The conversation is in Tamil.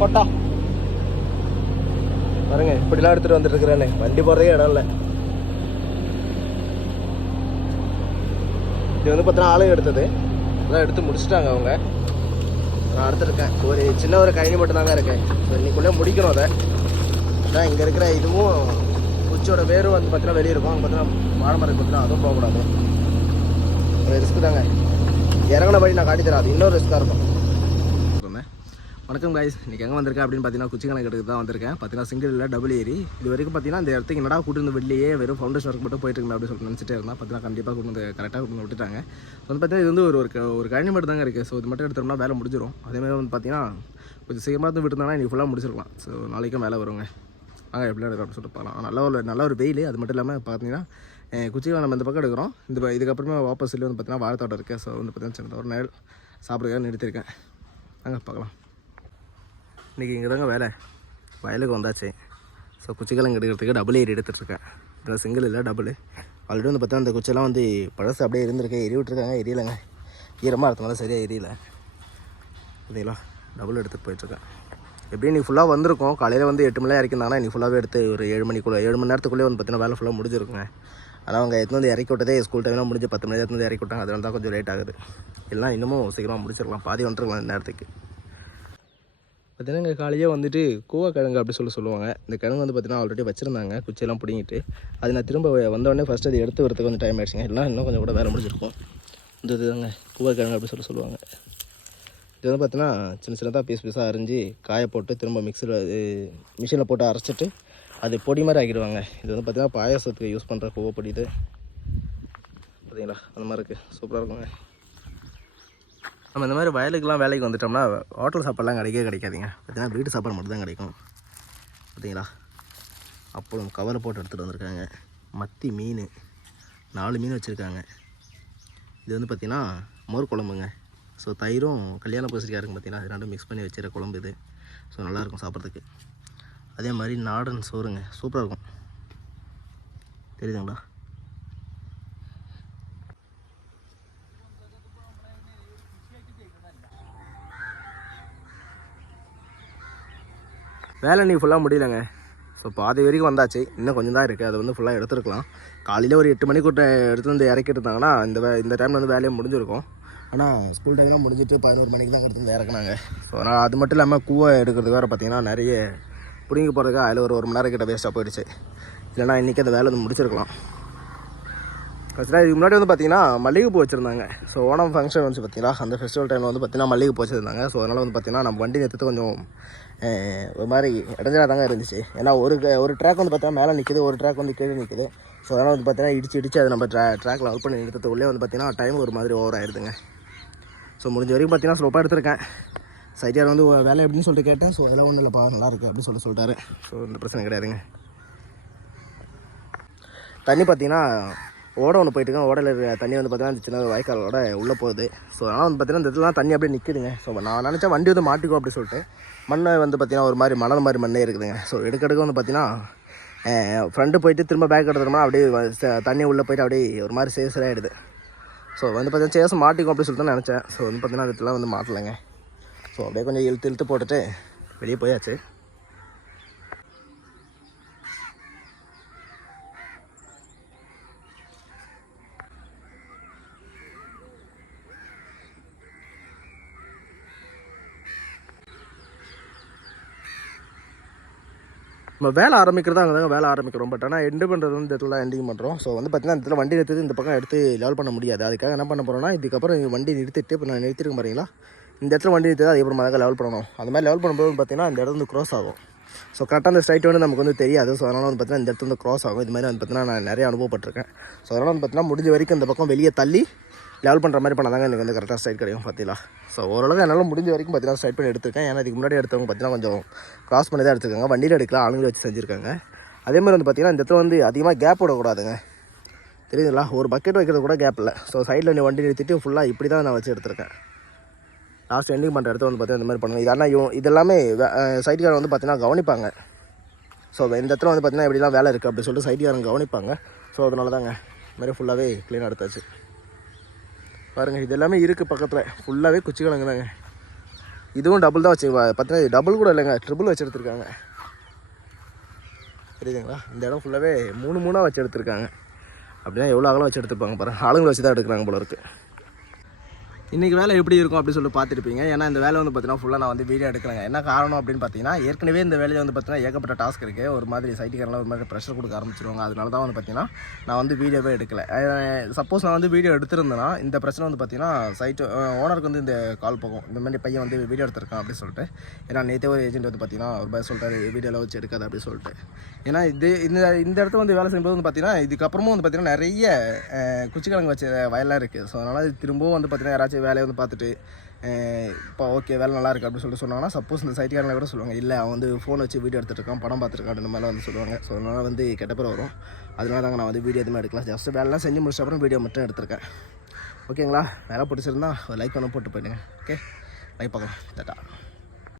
போட்டா பாருங்க இப்படிலாம் எடுத்துகிட்டு வந்துட்டு இருக்கிறேன்னு வண்டி போகிறதே இடம் இல்லை. இது வந்து பார்த்தீங்கன்னா ஆளுங்க எடுத்தது அதான் எடுத்து முடிச்சுட்டாங்க அவங்க. நான் அடுத்துருக்கேன் ஒரு சின்ன ஒரு கழனி மட்டும்தாங்க இருக்கேன். ஸோ இன்னைக்குள்ளே முடிக்கணும் அதை. அதான் இங்கே இருக்கிற இதுவும் குச்சியோட வேரும் வந்து பார்த்தீங்கன்னா வெளியே இருக்கும். அங்கே பார்த்தீங்கன்னா வாழை மரம் பார்த்தீங்கன்னா அதுவும் போகக்கூடாது. ரிஸ்க்கு தாங்க. இறங்கின வழி நான் காட்டி தரேன், அது இன்னொரு ரிஸ்க்காக இருக்கும். வணக்கம் காய்ஸ், இன்றைக்கி எங்கே வந்திருக்கேன் அப்படின்னு பார்த்தீங்கன்னா குச்சி கணக்கு எடுத்து தான் வந்திருக்கேன். பார்த்தீங்கன்னா சிங்கிள் இல்லை டபுள் ஏரி. இது வரைக்கும் பார்த்தீங்கன்னா இந்த இடத்துக்கு என்னடா கூட்டு வந்து வெளியே வெறும் ஃபவுண்டேஷன் ஒர்க் மட்டும் போயிட்டு இருக்கேன் அப்படின்னு சொல்லிட்டு நினச்சிட்டே இருந்தால் பார்த்தீங்கன்னா கண்டிப்பாக கூட்டு வந்து கரெக்டாக கூட்டு வந்து விட்டுட்டாங்க. வந்து பார்த்தீங்கன்னா இது வந்து ஒரு கழனி மட்டும் தாங்க இருக்குது. ஸோ இது மட்டும் எடுத்தோம்னா வேலை முடிஞ்சிடும். அதேமாதிரி வந்து பார்த்தீங்கன்னா கொஞ்சம் சீக்கிரமாக தான் விட்டுருந்தாங்கன்னா இன்றைக்கி ஃபுல்லாக முடிச்சிருக்கலாம். ஸோ நாளைக்கும் வேலை வருவாங்க. நாங்கள் எப்படிலாம் எடுக்கிறோம் அப்படின்னு சொல்லிட்டு பார்க்கலாம். நல்ல ஒரு வெயில். அது மட்டும் இல்லாமல் பார்த்தீங்கன்னா குச்சிகளை நம்ம இந்த பக்கம் எடுக்கிறோம். இதுக்கப்புறமா வாபஸ் சொல்லி வந்து பார்த்தீங்கன்னா வாழைத்தோட்டம் இருக்குது. ஸோ வந்து பார்த்தீங்கன்னா சின்ன ஒரு நேரம் சாப்பிட்றதுக்காக நிறுத்திருக்கேன். நாங்கள் பார்க்கலாம். இன்றைக்கி இங்கே தாங்க வேலை. வயலுக்கு வந்தாச்சு. ஸோ குச்சிக்கிழங்கு எடுக்கிறதுக்கு டபுள் ஏரி எடுத்துகிட்ருக்கேன். இதில் சிங்கிள் இல்லை டபுள். ஆல்ரெடி வந்து பார்த்தா அந்த குச்சியெல்லாம் வந்து பழசு அப்படியே இருந்திருக்கேன். எரி விட்டுருக்காங்க, எரியலைங்க. ஈரமாக இருக்கிறதுனால சரியாக எரியலை. பார்த்தீங்களா, டபுள் எடுத்துகிட்டு போயிட்டுருக்கேன். எப்படியும் இன்றைக்கி ஃபுல்லாக வந்திருக்கும். காலையில் வந்து 8 மணிலாம் இறக்கிருந்தாங்கன்னா இன்றைக்கி ஃபுல்லாகவே எடுத்து ஒரு 7 மணி நேரத்துக்குள்ளே வந்து பார்த்தீங்கன்னா வேலை ஃபுல்லாக முடிஞ்சிருக்குங்க. ஆனால் அவங்க எடுத்து வந்து இறக்கி விட்டதே ஸ்கூல் டைம்லாம் முடிஞ்சு 10 மணி நேரத்துலேருந்து இறக்கி விட்டாங்க. அதனால தான் கொஞ்சம் லேட் ஆகுது. எல்லாம் இன்னமும் சீக்கிரமாக முடிச்சிடலாம். பாதி வந்துருக்கலாம் இந்த நேரத்துக்கு. பார்த்தீங்கன்னா இங்கே காலையே வந்துட்டு கூவக்கிழங்கு அப்படி சொல்லுவாங்க. இந்த கிழங்கு வந்து பார்த்தீங்கன்னா ஆல்ரெடி வச்சுருந்தாங்க குச்சியெல்லாம் பிடிங்கிட்டு. அது நான் திரும்ப வந்தோடனே ஃபஸ்ட்டு அது எடுத்து வரதுக்கு கொஞ்சம் டைம் ஆகிடுச்சுங்க. எல்லாம் இன்னும் கொஞ்சம் கூட வேலை முடிச்சிருக்கும். இந்த இதுதாங்க கூவக்கிழங்கு அப்படி சொல்லுவாங்க. இது வந்து பார்த்தீங்கன்னா சின்ன சின்னதாக பீஸாக அரிஞ்சு காய போட்டு திரும்ப மிஷினில் போட்டு அரைச்சிட்டு அது பொடி மாதிரி ஆக்கிடுவாங்க. இது வந்து பார்த்தீங்கன்னா பாயாசத்துக்கு யூஸ் பண்ணுற கூவப்பொடி. இது பார்த்தீங்களா அந்த மாதிரி இருக்குது, சூப்பராக இருக்குங்க. நம்ம இந்த மாதிரி வயலுக்கெலாம் வேலைக்கு வந்துட்டோம்னா ஹோட்டல் சாப்பாடுலாம் கிடைக்காதுங்க. பார்த்தீங்கன்னா வீட்டு சாப்பாடு மட்டும் தான் கிடைக்கும். பார்த்தீங்களா, அப்புறம் கவரை போட்டு எடுத்துகிட்டு வந்திருக்காங்க. மத்தி மீன் 4 மீன் வச்சுருக்காங்க. இது வந்து பார்த்திங்கன்னா மோர் குழம்புங்க. ஸோ தயிரும் கல்யாண பூசணிக்காய் இருக்கும் பார்த்தீங்கன்னா அது ரெண்டும் மிக்ஸ் பண்ணி வச்சுருக்க குழம்பு இது. ஸோ நல்லாயிருக்கும் சாப்பிட்றதுக்கு. அதே மாதிரி நாடன் சோறுங்க, சூப்பராக இருக்கும். தெரியுதுங்களா? வேலை நீ ஃபுல்லாக முடியலைங்க. ஸோ பாதி வரைக்கும் வந்தாச்சு. இன்னும் கொஞ்சம் தான் இருக்குது. அதை வந்து ஃபுல்லாக எடுத்துருக்கலாம். காலையில் ஒரு 8 மணிக்கு எடுத்து வந்து இறக்கிட்டு இருந்தாங்கன்னா இந்த டைமில் வந்து வேலையை முடிஞ்சிருக்கும். ஆனால் ஸ்கூல் டைம்லாம் முடிஞ்சிட்டு 11 மணிக்கு தான் எடுத்து வந்து இறக்குனாங்க. ஸோ ஆனால் அது மட்டும் இல்லாமல் கூவை எடுக்கிறதுக்கு வேறு பார்த்திங்கன்னா நிறைய பிடிங்கி போகிறதுக்கு அதில் ஒரு மணி நேரம் கிட்ட வேஸ்ட்டாக போயிடுச்சு. இல்லைனா இன்றைக்கி அந்த வேலை வந்து முடிச்சிருக்கலாம். ஃபஸ்ட்டாக இதுக்கு முன்னாடி வந்து பார்த்திங்கன்னா மல்லிகைப்பூ வச்சுருந்தாங்க. ஸோ ஓணம் ஃபங்க்ஷன் வந்து பார்த்திங்கன்னா அந்த ஃபெஸ்டிவல் டைமில் வந்து பார்த்திங்கன்னா மல்லிகைப்பூ வச்சுருந்தாங்க. ஸோ அதனால் வந்து பார்த்திங்கன்னா நம்ம வண்டி நிறுத்துறது கொஞ்சம் ஒரு மாதிரி இடைஞ்சலாக தாங்க இருந்துச்சு. ஏன்னா ஒரு ட்ராக் வந்து பார்த்தீங்கன்னா மேலே நிற்கிது, ஒரு ட்ராக் வந்து கீழே நிற்கிது. ஸோ அதனால் வந்து பார்த்தீங்கன்னா இடிச்சு அதை நம்ம ட்ராக்கில் அவுட் பண்ணி நிறுத்தத்துக்குள்ளே வந்து பார்த்திங்கன்னா டைம் ஒரு மாதிரி ஓவர் ஆகிடுதுங்க. ஸோ முடிஞ்ச வரைக்கும் பார்த்திங்கன்னா ஸ்லோப்பாக எடுத்திருக்கேன். சைட்டியார் வந்து வேலை எப்படின்னு சொல்லிட்டு கேட்டேன். ஸோ அதெல்லாம் ஒன்றும் இல்லைப்பா, நல்லாயிருக்கு அப்படின்னு சொல்லிட்டாரு. ஸோ இந்த பிரச்சனை கிடையாதுங்க. தண்ணி பார்த்திங்கன்னா ஓடை ஒன்று போயிட்டுருக்கேன். ஓடையில் இருக்கிற தண்ணி வந்து பார்த்திங்கன்னா சின்ன வாய்க்காலோட உள்ளே போகுது. ஸோ அதனால் வந்து பார்த்திங்கன்னா இந்த இடத்துலாம் தண்ணி அப்படியே நிற்குதுங்க. ஸோ நான் நினச்சேன் வண்டி வந்து மாட்டிக்கும் அப்படின்னு சொல்லிட்டு. மண்ணை வந்து பார்த்திங்கன்னா ஒரு மாதிரி மணல் மாதிரி மண்ணே இருக்குதுங்க. ஸோ எடுக்க வந்து பார்த்திங்கன்னா ஃப்ரண்ட்டு போயிட்டு திரும்ப பேக் எடுத்துட்டோம்னா அப்படியே தண்ணி உள்ளே போயிட்டு அப்படியே ஒரு மாதிரி சேஸாகிடுது. ஸோ வந்து பார்த்திங்கன்னா சேஸை மாட்டிக்கும் அப்படின்னு சொல்லிட்டு தான் நினச்சேன். ஸோ வந்து பார்த்திங்கன்னா இடத்துலாம் வந்து மாட்டலைங்க. ஸோ அப்படியே கொஞ்சம் இழுத்து போட்டுட்டு வெளியே போயாச்சு. நம்ம வேலை ஆரம்பிக்கிறதா அங்கே தாங்க வேலை ஆரம்பிக்கிறோம். பட் ஆனால் எண்டு பண்ணுறது வந்து இந்த இடத்துல எண்டிங் பண்ணுறோம். ஸோ வந்து பார்த்திங்கன்னா இந்த இடத்துல வண்டி நிறுத்தி இந்த பக்கம் எடுத்து லெவல் பண்ண முடியாது. அதுக்காக என்ன பண்ண போகிறோம்னா இதுக்கப்புறம் வண்டி நிறுத்திட்டு இப்போ நான் நிறுத்திருக்கேன் பாருங்களா, இந்த இடத்துல வண்டி நிறுத்தி அதுக்கப்புறம் தான் லெவல் பண்ணணும். அந்த மாதிரி லெவல் பண்ணும்போது பார்த்திங்கன்னா இந்த இடத்துல வந்து க்ராஸ் ஆகும். ஸோ கரெக்டாக அந்த ஸ்ட்ரைட் வந்து நமக்கு வந்து தெரியாது. ஸோ அதனால் வந்து பார்த்திங்கன்னா இந்த இடத்துல வந்து க்ராஸ் ஆகும். இது மாதிரி வந்து பார்த்திங்கன்னா நான் நிறைய அனுபவப்பட்டிருக்கேன். ஸோ அதனால் வந்து பார்த்திங்கன்னா முடிஞ்ச வரைக்கும் இந்த பக்கம் வெளியே தள்ளி லெவல் பண்ணுற மாதிரி பண்ணாதாங்க எனக்கு வந்து கரெக்டாக ஸ்ட்ரைட் கிடைக்கும். பார்த்தீங்களா? ஸோ ஓரளவு என்னால் முடிஞ்ச வரைக்கும் பார்த்திங்கன்னா ஸ்ட்ரைட் பண்ணி எடுத்துருக்கேன். ஏன்னா இதுக்கு முன்னாடி எடுத்தவங்க பார்த்திங்கன்னா கொஞ்சம் க்ராஸ் பண்ணி தான் எடுத்துருக்காங்க. வண்டியில் எடுக்கலாம், ஆளுங்களை வச்சு செஞ்சுருக்காங்க. அதே மாதிரி வந்து பார்த்திங்கன்னா இந்த இடத்துல வந்து அதிகமாக கேப் விடக்கூடாதுங்க. தெரியுதுங்களா? ஒரு பக்கெட் வைக்கிறது கூட கேப் இல்லை. ஸோ சைடில் நீ வண்டி நிறுத்திட்டு ஃபுல்லாக இப்படி தான் நான் வச்சு எடுத்துருக்கேன். லாஸ்ட் எண்டிங் பண்ணுற இடத்துல வந்து பார்த்திங்கன்னா இந்த மாதிரி பண்ணுங்கள். இதெல்லாம் இதெல்லாமே சைட்காரங்க வந்து பார்த்திங்கன்னா கவனிப்பாங்க. ஸோ இந்த இடத்துல வந்து பார்த்திங்கன்னா எப்படிலாம் வேலை இருக்குது அப்படின்னு சொல்லிட்டு சைட்காரங்க கவனிப்பாங்க. ஸோ அதனால தாங்க இந்த மாதிரி ஃபுல்லாகவே க்ளீனாக எடுத்தாச்சு. பாருங்கள், இது எல்லாமே இருக்குது பக்கத்தில். ஃபுல்லாகவே குச்சிக்கிழங்கு தாங்க. இதுவும் டபுள் தான் வச்சு பார்த்தீங்கன்னா டபுள் கூட இல்லைங்க, ட்ரிபிள் வச்சு எடுத்துருக்காங்க. தெரியுதுங்களா? இந்த இடம் ஃபுல்லாகவே 3 வச்சு எடுத்துருக்காங்க. அப்படின்னா எவ்வளோ அகலம் வச்சு எடுத்துருப்பாங்க பாருங்கள். ஆளுங்களை வச்சு தான் எடுக்கிறாங்க போல இருக்குது. இன்றைக்கி வேலை எப்படி இருக்கும் அப்படின்னு சொல்லி பார்த்துருப்பீங்க. ஏன்னா இந்த வேலை வந்து பார்த்தீங்கன்னா ஃபுல்லாக நான் வந்து வீடியோ எடுக்கிறேங்க. என்ன காரணம் அப்படின்னு பார்த்தீங்கன்னா, ஏற்கனவே இந்த வேலையை வந்து பார்த்தீங்கன்னா ஏகப்பட்ட டாஸ்க் இருக்குது. ஒரு மாதிரி சைட்டுக்காரெலாம் ஒரு மாதிரி ப்ரெஷர் கொடுக்க ஆரம்பிச்சிருவாங்க. அதனால தான் வந்து பார்த்தீங்கன்னா நான் வந்து வீடியோவே எடுக்கலை. சப்போஸ் நான் வந்து வீடியோ எடுத்திருந்தேன்னா இந்த பிரச்சனை வந்து பார்த்தீங்கன்னா சைட்டு ஓனருக்கு வந்து இந்த கால் போகும், இந்த மாதிரி பையன் வந்து வீடியோ எடுத்திருக்கான் அப்படின்னு சொல்லிட்டு. ஏன்னா நேற்றே ஒரு ஏஜென்ட் வந்து பார்த்தீங்கன்னா ஒரு மாதிரி சொல்லிட்டாரு, வீடியோவில் வச்சு எடுக்காது அப்படின்னு சொல்லிட்டு. ஏன்னா இந்த இடத்துல வந்து வேலை செய்யும்போது வந்து பார்த்தீங்கன்னா இதுக்கப்புறமும் வந்து பார்த்தீங்கன்னா நிறைய குச்சிக்கிழங்கு வச்ச வயலாக இருக்குது. ஸோ அதனால் திரும்பவும் வந்து பார்த்தீங்கன்னா யாராச்சும் வேலையை வந்து பார்த்துட்டு இப்போ ஓகே வேலை நல்லா இருக்குது அப்படின்னு சொல்லிட்டு சொன்னாங்கன்னா, சப்போஸ் இந்த சைட்டுக்காரங்களை கூட சொல்லுவாங்க, இல்லை அவன் வந்து ஃபோன் வச்சு வீடியோ எடுத்துகிட்ருக்கான், படம் பார்த்துருக்கான் அந்த மாதிரிலாம் வந்து சொல்லுவாங்க. ஸோ அதனால் வந்து கெட்ட பேர் வரும். அதனால தாங்க நான் வந்து வீடியோ எதுவுமே எடுக்கலாம். ஜஸ்ட் வேலைலாம் செஞ்சு முடிச்ச அப்புறம் வீடியோ மட்டும் எடுத்திருக்கேன். ஓகேங்களா? வேலை பிடிச்சிருந்தா ஒரு லைக் பண்ண போட்டு போயிடுங்க. ஓகே, லைக் பார்க்கலாம். டாட்டா.